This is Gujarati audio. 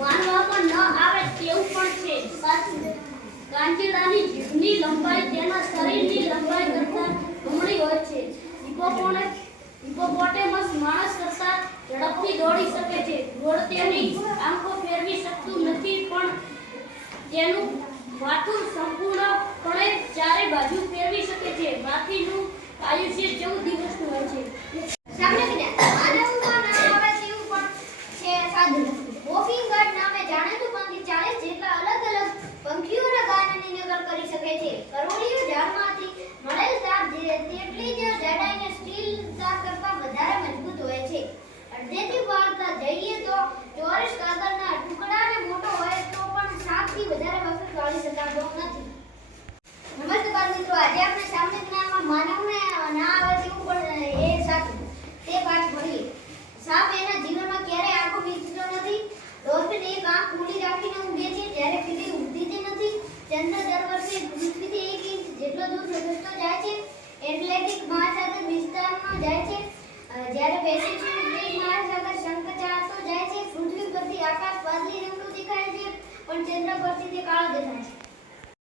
માનવામાં ન આવે તેવું પણ છે. સાચું. કાંચીડાની જીભની લંબાઈ તેના શરીરની લંબાઈ કરતાં બમણી હોય છે. હિપ્પોપોટેમસ માણસ કરતાં ઝડપથી દોડી શકે છે. ઘોડ તેની આંખો ફેરવી શકતું નથી, પણ તેનું માથું સંપૂર્ણપણે ચારે બાજુ ફેરવી શકે છે. માથીનું આયુષ્ય 14 દિવસનું હોય છે. મોકિંગબર્ડ નામે જાણીતું પંખી 40 જેટલા અલગ અલગ પંખીઓના ગાનની નકલ કરી શકે છે. કરોળિયો ઝાડમાંથી મળેલ તાર તેટલી જ જાડાઈને સ્ટીલ તાર કરતાં વધારે મજબૂત હોય છે. અડધેથી વાળતા જઈએ તો ચોરસ કાગળના ટુકડાને મોટો હોય તો પણ 7 થી વધારે વખત વાળી શકાતો નથી. નમસ્કાર મિત્રો, આજે આપણે સામાન્ય જ્ઞાનમાં માનવને ના આવે તેવું પણ એ સાચું તે પાઠ ભણીએ. સાપ એના જીવનમાં ક્યારેય આંખો મીચતો નથી. ડોલ્ફિન એક આંખ ખુલ્લી રાખીને ઊંઘે છે, જ્યારે કીડી ઊંઘતી જ નથી. ચંદ્ર દર વર્ષે પૃથ્વીથી 1 ઇંચ જેટલો દૂર ખસતો જાય છે. એટલાન્ટિક મહાસાગર વિસ્તારમાં જાય છે, જ્યારે પેસિફિક મહાસાગર સંકોચાતો જાય છે. પૃથ્વી પરથી આકાશ વાદળી રંગનું દેખાય છે, પણ ચંદ્ર પરથી તે કાળો દેખાય છે.